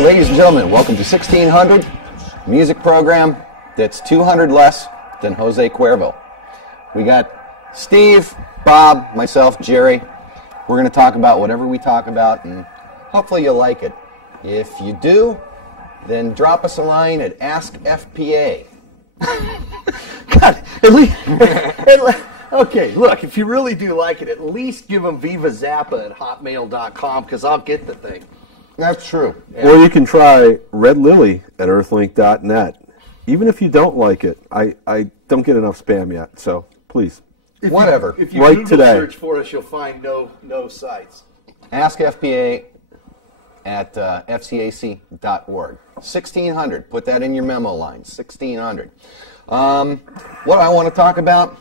Well, ladies and gentlemen, welcome to 1600, music program that's 200 less than Jose Cuervo. We got Steve, Bob, myself, Jerry. We're going to talk about whatever we talk about, and hopefully you'll like it. If you do, then drop us a line at AskFPA. God, okay, look, if you really do like it, at least give them Viva Zappa at hotmail.com, because I'll get the thing. That's true. Yeah. Or you can try Red Lily at earthlink.net. Even if you don't like it, I don't get enough spam yet, so please. Whatever. If you right Google today. search for us, you'll find no sites. AskFPA at fcac.org. 1600. Put that in your memo line. 1600. What I want to talk about?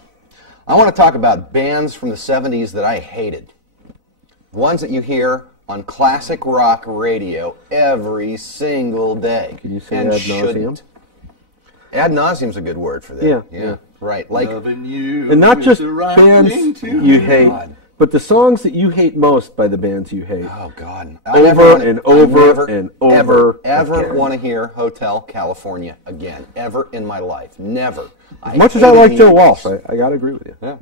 I want to talk about bands from the 70s that I hated. Ones that you hear on classic rock radio every single day. Can you say and ad nauseum? Ad nauseum's a good word for that. Yeah. Right. Like, you and not just right bands you hate, God. but the songs that you hate most by the bands you hate. oh God, Over and over and over ever again. want to hear Hotel California again, ever in my life, never. As much as I like Joe Walsh, I got to agree with you. Yeah.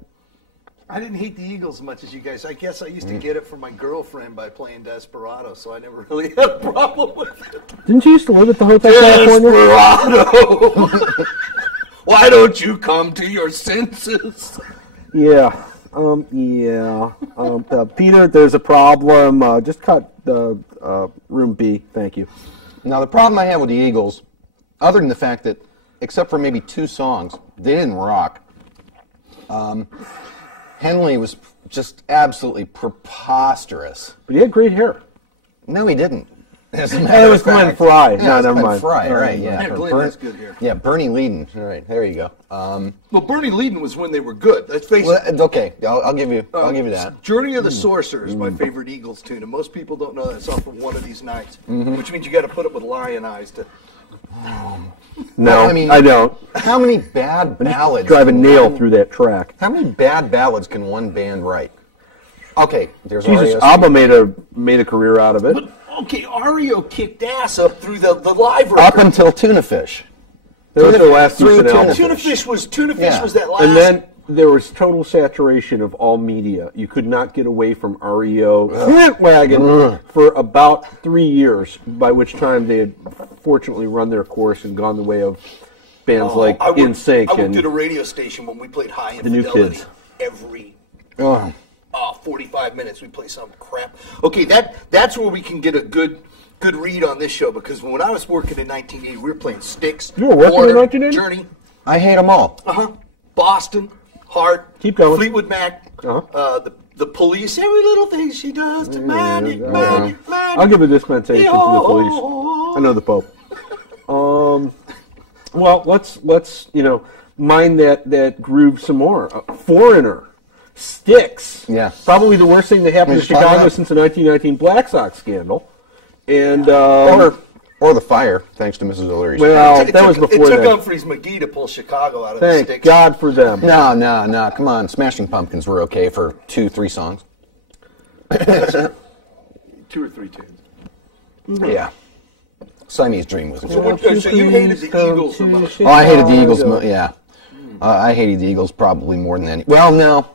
I didn't hate the Eagles as much as you guys. I guess I used to get it from my girlfriend by playing Desperado, so I never really had a problem with it. Didn't you used to live at the Hotel California? Desperado! Why don't you come to your senses? Yeah. Peter, there's a problem. Just cut room B. Thank you. Now the problem I have with the Eagles, other than the fact that, except for maybe 2 songs, they didn't rock. Henley was just absolutely preposterous. But he had great hair. No, he didn't. As a It matter was of fact. Glenn Fry. Yeah, No, it was never Glenn mind. Fry, All right? right. Yeah, Yeah, Glenn has good hair. Yeah, Bernie Leadon. All right, there you go. Well, Bernie Leadon was when they were good. Let's face Well, it. okay, I'll give you that. Journey of the Sorcerer is my favorite Eagles tune, and most people don't know that's off of One of These Nights, which means you got to put it with lion eyes to. No, I mean, I don't. How many bad ballads? Drive a can nail one- through that track. How many bad ballads can one band write? Okay, there's Jesus, REO. ABBA made a career out of it. But okay, REO kicked ass up through the live record. Up until Tuna Fish. That was their last Through decent Tuna album. Tuna Fish Yeah. was that last. And then there was total saturation of all media. You could not get away from REO wagon for about 3 years, by which time they had fortunately run their course and gone the way of bands like I worked NSYNC at and a radio station when we played High The New Infidelity. Kids. Every Oh, 45 minutes we play some crap. Okay, that's where we can get a good read on this show, because when I was working in 1980, we were playing Styx, You were working in Warner, 1980? Journey, I hate them all. Boston, Heart, Keep going. Fleetwood Mac, the Police, every little thing she does to Magic. I'll give a dispensation to the police. I know the Pope. Well, let's mine that groove some more. Foreigner, Styx. Yeah. Probably the worst thing that happened to Just talk Chicago about- since the 1919 Black Sox scandal. And Or the fire, thanks to Mrs. O'Leary's. well, It that was took before that. Humphreys McGee to pull Chicago out of the Thank Styx. God for them. No, come on. Smashing Pumpkins were okay for 2-3 songs. 2 or 3 tunes. Yeah. Siamese Dream was. So you hated the Eagles the most. Oh, I hated the Eagles. Yeah, I hated the Eagles probably more than any. Well, no,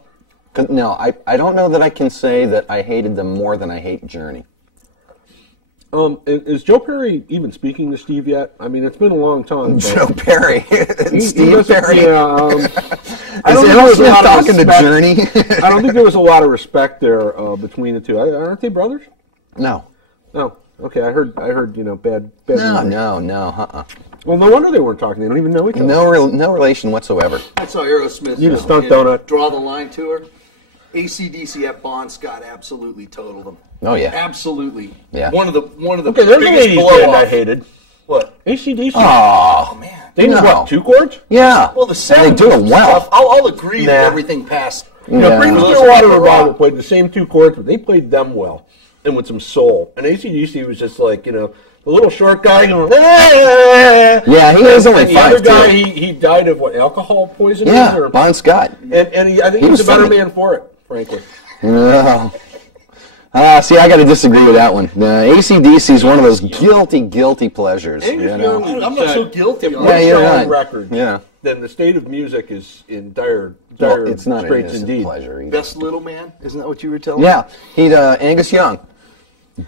I don't know that I can say that I hated them more than I hate Journey. Is Joe Perry even speaking to Steve yet? I mean, it's been a long time. but Joe Perry, Steve Perry. Yeah, I don't there was a lot of talking to respect- Journey. I don't think there was a lot of respect there between the two. Aren't they brothers? No, No. Okay, I heard. Bad. no. Well, no wonder they weren't talking. They don't even know each other. No relation whatsoever. I saw Aerosmith. You just stunt donut. Draw the Line tour. AC/DC at Bon Scott absolutely totaled them. Oh yeah. Absolutely. Yeah. One of the Okay, there's an biggest 80s blow band I off. hated. What? AC/DC. Oh Man. They did no. what? 2 chords? Yeah. Well, the And 70s they do it well. stuff, I'll agree that Nah. everything passed. Yeah. Creedence Clearwater Revival played the same 2 chords, but they played them well and with some soul. And AC/DC was just like the little short guy going. Yeah, he was only And the other 5'2". guy, he died of what? Alcohol poisoning? Yeah, Or, Bon Scott. and I think he was a better funny. man for it, frankly. No. See, I got to disagree with that one. AC/DC is one of those guilty pleasures. Angus You know? Young I'm not so said, guilty If on Yeah, we're you're selling right. records, Yeah. then the state of music is in dire Well, it's not an straits innocent indeed. pleasure either. Best little man? Isn't that what you were telling me? Yeah, he'd Angus Young,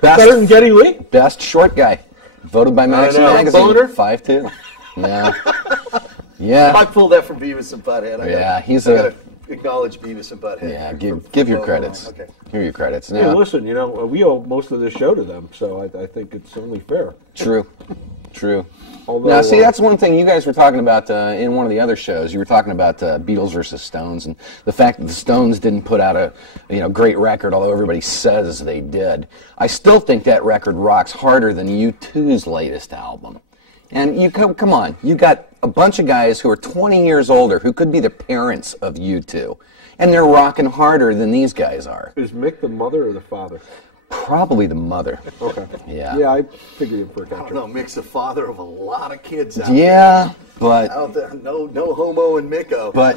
Better than Geddy Lee? best short guy, voted by Maxim know. Magazine. Boner? 5'2". Yeah, I yeah, pulled that from Beavis and Butthead. He's I gotta acknowledge Beavis and Butthead. yeah. From Give your Boner on. credits. Okay. Give your credits. Hey, Now, listen, we owe most of this show to them, so I think it's only fair. true. Although, Now, see, that's one thing you guys were talking about in one of the other shows. You were talking about Beatles versus Stones, and the fact that the Stones didn't put out a great record, although everybody says they did. I still think that record rocks harder than U2's latest album. And you come on, you got a bunch of guys who are 20 years older who could be the parents of U2, and they're rocking harder than these guys are. Is Mick the mother or the father? Probably the mother. Okay. Yeah. Yeah, I figured him for a I don't country. know. Mick's the father of a lot of kids out there. Yeah, but No homo in Micko. but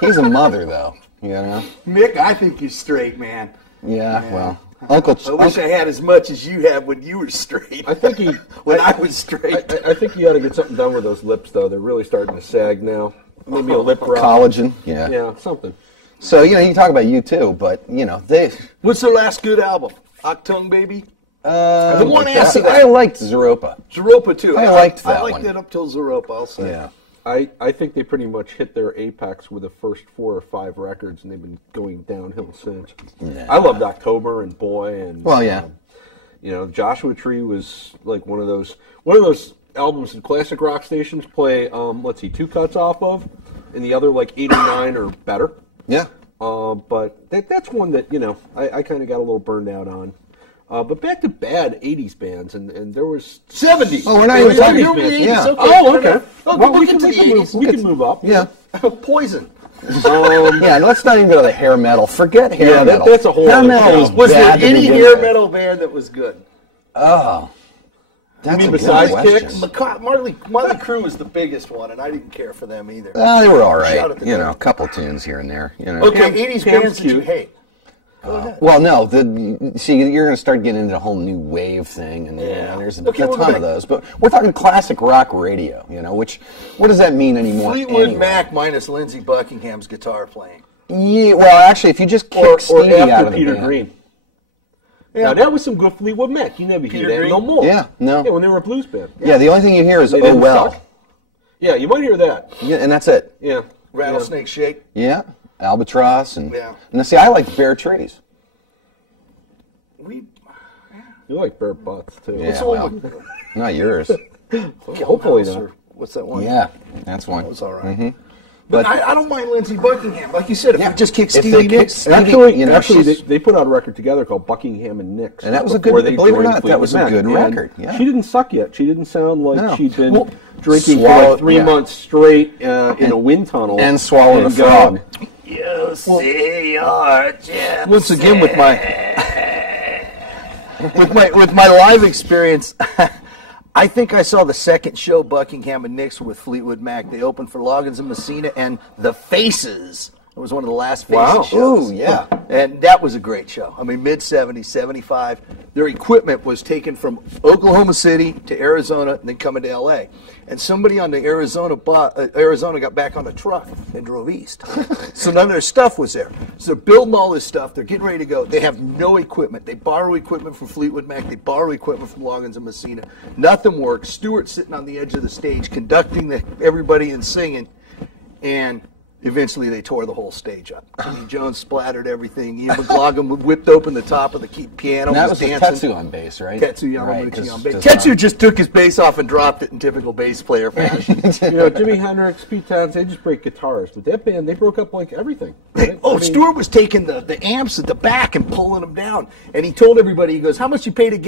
he's a mother though. You know. Mick, I think you're straight, man. Yeah. Well, Uncle. I wish I had as much as you had when you were straight. I think he. when I was straight. I think you ought to get something done with those lips, though. They're really starting to sag now. Maybe a lip rub. Collagen. Yeah. Yeah, something. So you talk about U2, but they. What's their last good album? Octung Baby? The one after that. I liked Zeropa. Zeropa, too. I liked that I liked one. it up till Zeropa, I'll say. Yeah. I think they pretty much hit their apex with the first 4 or 5 records, and they've been going downhill since. Yeah. I loved October and Boy, and Well, yeah. Joshua Tree was like one of those albums that classic rock stations play. Let's see, 2 cuts off of, and the other like 8 or 9 or better. Yeah. But that's one that I kind of got a little burned out on. But back to bad 80s bands, and there was 70s. Oh, we're not even talking. You're the 80s, Yeah. okay. Oh, okay. Oh, Well, we'll we get can to the 80s. move up. Yeah. Poison. Yeah. Let's not even go to the hair metal. Forget hair Yeah, metal. that's a whole hair other metal thing. was Was there bad to any begin hair with. metal band that was good? Oh. That's mean a good besides question. Kicks? Motley Crue was the biggest one, and I didn't care for them either. They were all Shout right. at the A couple tunes here and there. Okay, 80s Pam's bands that you cute. hate. Well, no. See, you're going to start getting into a whole new wave thing, and there's a Okay, we'll go ton back. of those. But we're talking classic rock radio. What does that mean anymore? Fleetwood anyway? Mac minus Lindsey Buckingham's guitar playing. Yeah. Well, actually, if you just kick Or Stevie out after of the Peter band. Green. Yeah. Now that was some good Fleetwood Mac. You never Peter hear that Green? no more. Yeah, no. Yeah, when they were a blues band. Yeah, the only thing you hear is They "Oh didn't well," suck. Yeah, you might hear that. yeah, and that's it. Yeah. Rattlesnake Shake. Yeah, Albatross, and Yeah. and see, I like Bare Trees. We You like bare butts too. Yeah, the one well, with- not yours. Hopefully House not. or what's that one? Yeah, that's one. That was all right. Mm-hmm. But I don't mind Lindsey Buckingham. Like you said, if Yeah. we just kick If they Stevie kick Nicks. Stevie- Actually, she's- they put out a record together called Buckingham and Nicks. And that was a before good- they believe it or joined not, that Fleetwood was a Mac. good And record, yeah. She didn't suck yet. She didn't sound like No. she'd been Well, drinking for swallow- like 3 yeah. months straight in a wind tunnel. And swallowed a and frog. You see your gypsy. Once again, with my live experience, I think I saw the second show Buckingham and Nicks with Fleetwood Mac. They opened for Loggins and Messina and The Faces. It was one of the last Faces Wow. shows. Ooh, yeah. And that was a great show. I mean, mid-70s, 75. Their equipment was taken from Oklahoma City to Arizona and then coming to L.A. And somebody on the Arizona got back on a truck and drove east. So none of their stuff was there. So they're building all this stuff. They're getting ready to go. They have no equipment. They borrow equipment from Fleetwood Mac. They borrow equipment from Loggins and Messina. Nothing works. Stewart's sitting on the edge of the stage conducting everybody and singing. And eventually they tore the whole stage up. Jimmy Jones splattered everything. Ian McLaughlin whipped open the top of the piano. And that was dancing. Tetsu on bass, right? Tetsu Yamaguchi Right, on bass. 'cause, Tetsu just took his bass off and dropped it in typical bass player fashion. Jimi Hendrix, Pete Towns, they just break guitars. But that band, they broke up like everything. Right? I mean, Stewart was taking the amps at the back and pulling them down. And he told everybody, he goes, how much you pay to get